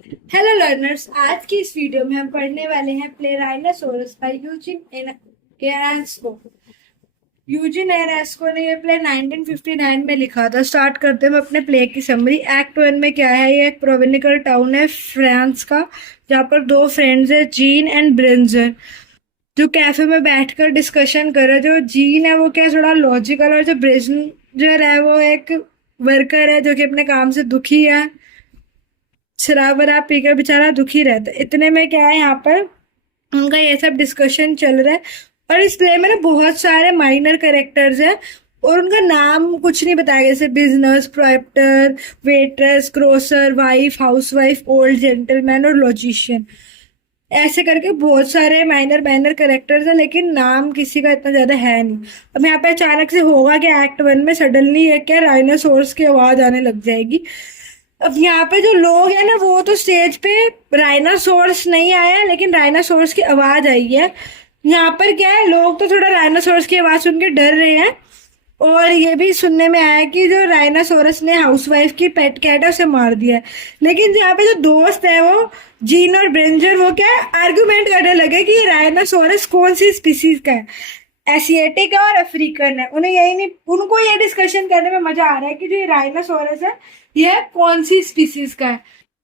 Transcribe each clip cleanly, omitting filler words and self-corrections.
Hello learners, आज की इस वीडियो में हम पढ़ने वाले हैं play rhinoceros by Eugene Ionesco. Eugene Ionesco ने ये प्ले 1959 में लिखा था। स्टार्ट करते हैं हम अपने प्ले की समरी। एक्ट वन में क्या है, ये एक प्रोविनिकल टाउन है फ्रांस का, जहाँ पर दो फ्रेंड्स है, जीन एंड ब्रिंजर, जो कैफे में बैठकर डिस्कशन कर रहे हैं। जो जीन है वो क्या है, थोड़ा लॉजिकल, और जो ब्रिंजर है वो एक वर्कर है जो कि अपने काम से दुखी है, शराब वराब पीकर बेचारा दुखी रहता है। इतने में क्या है, यहाँ पर उनका ये सब डिस्कशन चल रहा है। और इस प्ले में ना बहुत सारे माइनर कैरेक्टर्स हैं और उनका नाम कुछ नहीं बताया गया, जैसे business proprietor, waitress, grocer, wife, housewife, old gentleman और लॉजिशियन, ऐसे करके बहुत सारे माइनर माइनर कैरेक्टर्स हैं, लेकिन नाम किसी का इतना ज्यादा है नहीं। अब यहाँ पे अचानक से होगा कि एक्ट वन में सडनली एक क्या राइनोसोर्स की आवाज आने लग जाएगी। अब यहाँ पे जो लोग हैं ना, वो तो स्टेज पे राइनासोर्स नहीं आया, लेकिन राइनासोर्स की आवाज आई है। यहाँ पर क्या है, लोग तो थोड़ा राइनासोर्स की आवाज सुन के डर रहे हैं। और ये भी सुनने में आया कि जो राइनासोरस ने हाउसवाइफ की पेट कैट है उसे मार दिया है। लेकिन यहाँ पे जो दोस्त है वो जीन और ब्रिंजर, वो क्या आर्गुमेंट करने लगे कि राइनासोरस कौन सी स्पीसीज का है, एशियाटिक है और अफ्रीकन है। उन्हें यही नहीं, उनको ये डिस्कशन करने में मजा आ रहा है कि जो ये राइनासोरस है ये कौन सी स्पीसीज का है।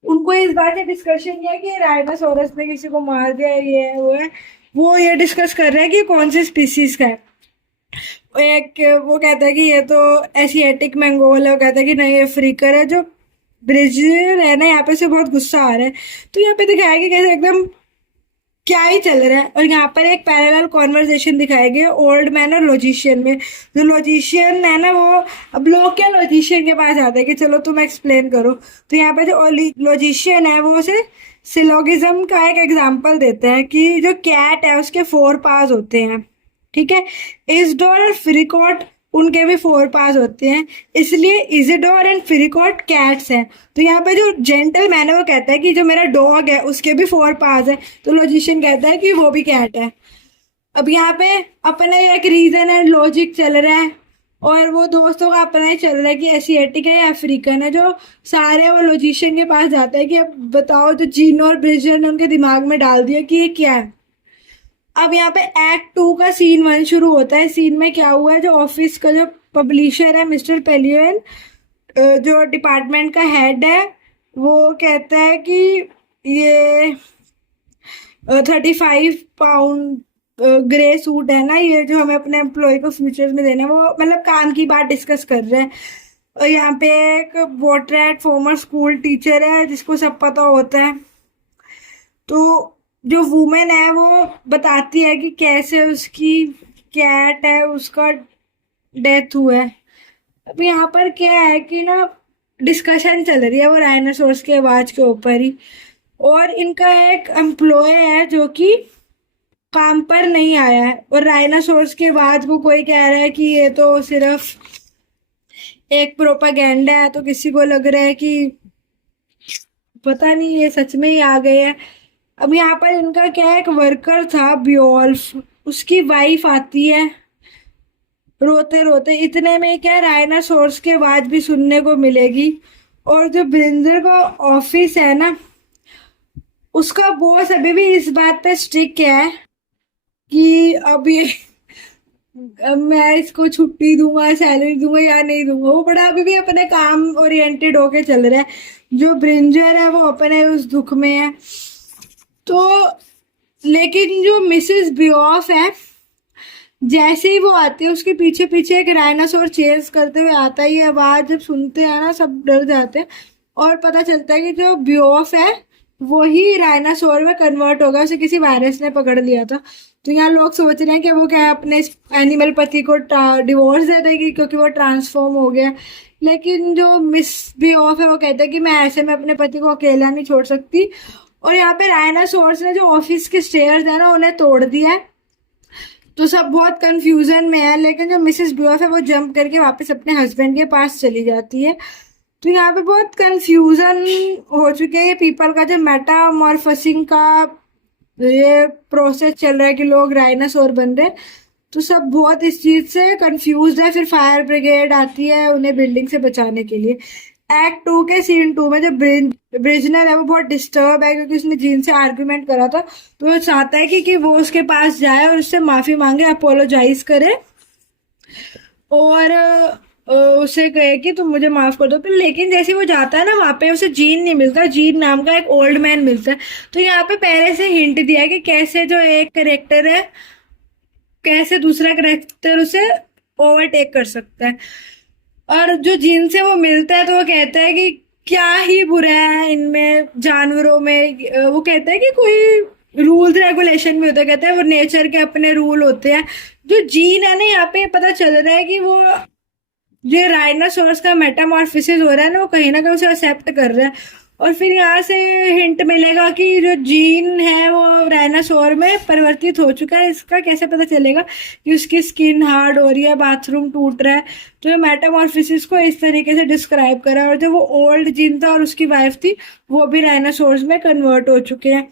उनको इस बात से डिस्कशन ये है कि राइनासोरस ने किसी को मार दिया, ये है वो है। वो ये डिस्कस कर रहे हैं कि कौन सी स्पीसीज का है। एक वो कहता है कि ये तो एशियाटिक मंगोल है, वो कहता है कि नहीं अफ्रीकन है। जो ब्रिजिल है ना, यहाँ पे से बहुत गुस्सा आ रहा है। तो यहाँ पे दिखाया कि कैसे एकदम क्या ही चल रहा है। और यहाँ पर एक पैरेलल कॉन्वर्जेशन दिखाई गई ओल्ड मैन और लॉजिशियन में। जो लॉजिशियन है ना, वो अब लोग क्या लॉजिशियन के पास आते हैं कि चलो तुम एक्सप्लेन करो। तो यहाँ पे जो लॉजिशियन है वो उसे सिलोगिज्म का एक एग्जाम्पल देते हैं कि जो कैट है उसके 4 पार्ट्स होते हैं, ठीक है। इजडोर और फ्रिकॉट, उनके भी 4 पार्ट्स होते हैं, इसलिए इजिडोर एंड फ्रिकॉट कैट्स हैं। तो यहाँ पे जो जेंटलमैन है वो कहता है कि जो मेरा डॉग है उसके भी 4 पार्ट्स है। तो लॉजिशियन कहता है कि वो भी कैट है। अब यहाँ पे अपने एक रीजन एंड लॉजिक चल रहा है, और वो दोस्तों का अपना ही चल रहा है कि एशियाटिक है या अफ्रीकन है। जो सारे वो लॉजिशियन के पास जाते हैं कि अब बताओ, जो जीनो और ब्रिजर ने उनके दिमाग में डाल दिया कि ये क्या है। अब यहाँ पे एक्ट टू का सीन 1 शुरू होता है। सीन में क्या हुआ है, जो ऑफिस का जो पब्लिशर है मिस्टर पेलियन, जो डिपार्टमेंट का हेड है, वो कहता है कि ये 35 पाउंड ग्रे सूट है ना, ये जो हमें अपने एम्प्लॉय को फ्यूचर में देना है, वो मतलब काम की बात डिस्कस कर रहे हैं। और यहाँ पे एक बोटरेट फॉर्मर स्कूल टीचर है जिसको सब पता होता है। तो जो वुमेन है वो बताती है कि कैसे उसकी कैट है उसका डेथ हुआ है। अब यहाँ पर क्या है कि ना, डिस्कशन चल रही है वो राइनोसोर्स की आवाज के ऊपर ही। और इनका एक एम्प्लॉय है जो कि काम पर नहीं आया है, और राइनोसोर्स के आवाज को कोई कह रहा है कि ये तो सिर्फ एक प्रोपागेंडा है। तो किसी को लग रहा है कि पता नहीं ये सच में ही आ गए हैं। अब यहाँ पर इनका क्या है, एक वर्कर था बियोल्फ, उसकी वाइफ आती है रोते रोते। इतने में क्या, राइनासोर्स की आवाज भी सुनने को मिलेगी। और जो ब्रिंजर का ऑफिस है ना, उसका बॉस अभी भी इस बात पे स्ट्रिक्ट है कि अब ये अब मैं इसको छुट्टी दूंगा, सैलरी दूंगा या नहीं दूंगा। वो बड़ा अभी भी अपने काम ओरिएंटेड होके चल रहा है। जो ब्रिंजर है वो अपने उस दुख में है। तो लेकिन जो मिसेस बियोफ है, जैसे ही वो आती है उसके पीछे पीछे एक राइनासोर चेस करते हुए आता है। ये आवाज जब सुनते हैं ना, सब डर जाते हैं। और पता चलता है कि जो बियोफ है वही राइनासोर में कन्वर्ट होगा, उसे किसी वायरस ने पकड़ लिया था। तो यहाँ लोग सोच रहे हैं कि वो क्या है, अपने एनिमल पति को डिवोर्स दे देगी क्योंकि वो ट्रांसफॉर्म हो गया। लेकिन जो मिस बियोफ है वो कहता है कि मैं ऐसे में अपने पति को अकेला नहीं छोड़ सकती। और यहाँ पे राइनासोर्स ने जो ऑफिस के स्टेयर्स है ना, उन्हें तोड़ दिया है। तो सब बहुत कंफ्यूजन में है। लेकिन जो मिसेस ब्यूफ है वो जंप करके वापस अपने हस्बैंड के पास चली जाती है। तो यहाँ पे बहुत कंफ्यूजन हो चुके हैं। ये पीपल का जो मेटामॉर्फोसिंग का ये प्रोसेस चल रहा है कि लोग राइनासोर बन रहे हैं। तो सब बहुत इस चीज से कंफ्यूज है। फिर फायर ब्रिगेड आती है उन्हें बिल्डिंग से बचाने के लिए। एक्ट 2 के सीन 2 में जब ब्रिजनर है वो बहुत डिस्टर्ब है क्योंकि उसने जीन से आर्ग्यूमेंट करा था, तो वो चाहता है कि वो उसके पास जाए और उससे माफी मांगे, अपोलोजाइज करे और उसे कहे कि तुम मुझे माफ कर दो। फिर लेकिन जैसे वो जाता है ना वहां पे उसे जीन नहीं मिलता, जीन नाम का एक ओल्ड मैन मिलता है। तो यहाँ पे पहले से हिंट दिया है कि कैसे जो एक करेक्टर है कैसे दूसरा करेक्टर उसे ओवरटेक कर सकता है। और जो जीन से वो मिलता है तो वो कहता है कि क्या ही बुरा है इनमें जानवरों में। वो कहता है कि कोई रूल्स रेगुलेशन भी होता है, कहते हैं वो नेचर के अपने रूल होते हैं। जो जीन है ना यहाँ पे पता चल रहा है कि वो ये राइनासोरस का मेटामॉर्फोसिस हो रहा है ना, वो कहीं ना कहीं उसे एक्सेप्ट कर रहा है। और फिर यहाँ से हिंट मिलेगा कि जो जीन है वो राइनासोर में परिवर्तित हो चुका है। इसका कैसे पता चलेगा कि उसकी स्किन हार्ड हो रही है, बाथरूम टूट रहा है। तो ये मेटामॉर्फोसिस को इस तरीके से डिस्क्राइब करा है। और जो वो ओल्ड जीन था और उसकी वाइफ थी वो भी राइनासोर्स में कन्वर्ट हो चुके हैं।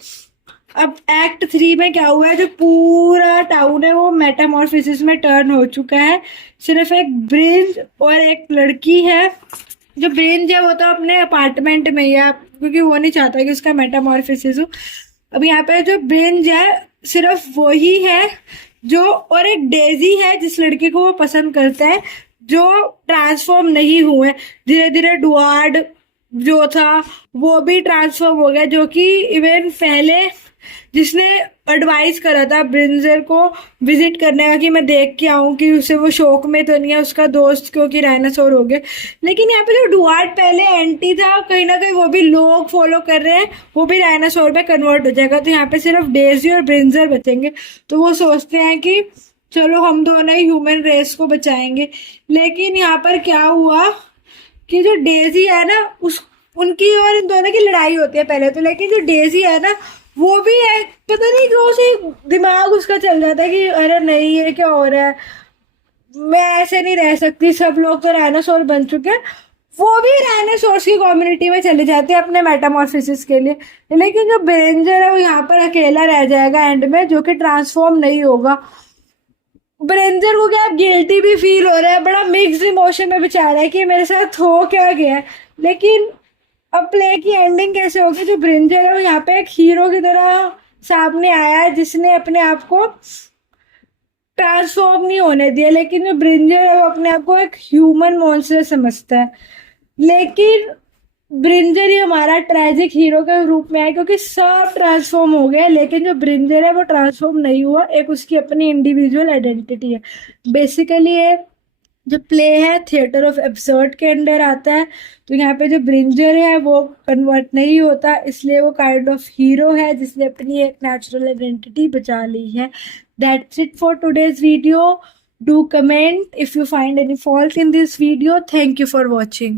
अब एक्ट 3 में क्या हुआ है, जो पूरा टाउन है वो मेटामॉर्फोसिस में टर्न हो चुका है। सिर्फ एक ब्रिंज और एक लड़की है। जो ब्रिंज है वो तो अपने अपार्टमेंट में ही है क्योंकि वो नहीं चाहता कि उसका मेटामॉर्फोसिस हो। अब यहाँ पे जो ब्रिंज है सिर्फ वो ही है जो, और एक डेजी है जिस लड़की को वो पसंद करता है, जो ट्रांसफॉर्म नहीं हुए। धीरे धीरे डुआर्ड जो था वो भी ट्रांसफॉर्म हो गया, जो कि इवन पहले जिसने एडवाइस करा था ब्रिंजर को विजिट करने का कि मैं देख के आऊं कि उसे वो शौक में तो नहीं है उसका दोस्त क्योंकि डायनासोर हो गए। लेकिन यहाँ पे जो डुआर्ट पहले एंटी था कहीं ना कहीं वो भी लोग फॉलो कर रहे हैं, वो भी डायनासोर में कन्वर्ट हो जाएगा। तो यहाँ पे सिर्फ डेजी और ब्रिंजर बचेंगे। तो वो सोचते हैं कि चलो हम दोनों ही ह्यूमन रेस को बचाएंगे। लेकिन यहाँ पर क्या हुआ कि जो डेजी है ना उस उनकी और इन दोनों की लड़ाई होती है पहले तो। लेकिन जो डेजी है ना वो भी है, पता नहीं क्यों से दिमाग उसका चल जाता है कि अरे नहीं ये क्या हो रहा है, मैं ऐसे नहीं रह सकती, सब लोग तो डायनासोर बन चुके हैं। वो भी डायनासोर्स की कम्युनिटी में चले जाते हैं अपने मेटामॉर्फोसिस के लिए। लेकिन जो ब्रेंजर है वो यहाँ पर अकेला रह जाएगा एंड में, जो कि ट्रांसफॉर्म नहीं होगा। ब्रेंजर को क्या गिल्टी भी फील हो रहा है, बड़ा मिक्स्ड इमोशन में बेचारा है कि मेरे साथ हो क्या गया है। लेकिन अब प्ले की एंडिंग कैसे होगी, जो ब्रिंजर है वो यहाँ पे एक हीरो की तरह सामने आया है जिसने अपने आप को ट्रांसफॉर्म नहीं होने दिया। लेकिन जो ब्रिंजर है वो अपने आप को एक ह्यूमन मॉन्स्टर समझता है। लेकिन ब्रिंजर ही हमारा ट्रेजिक हीरो के रूप में है क्योंकि सब ट्रांसफॉर्म हो गए, लेकिन जो ब्रिंजर है वो ट्रांसफॉर्म नहीं हुआ। एक उसकी अपनी इंडिविजुअल आइडेंटिटी है। बेसिकली ये जो प्ले है थिएटर ऑफ एब्सर्ड के अंडर आता है। तो यहाँ पे जो ब्रिंजर है वो कन्वर्ट नहीं होता, इसलिए वो काइंड ऑफ हीरो है जिसने अपनी एक नेचुरल आइडेंटिटी बचा ली है। That's it for today's video. Do comment if you find any fault in this video. Thank you for watching.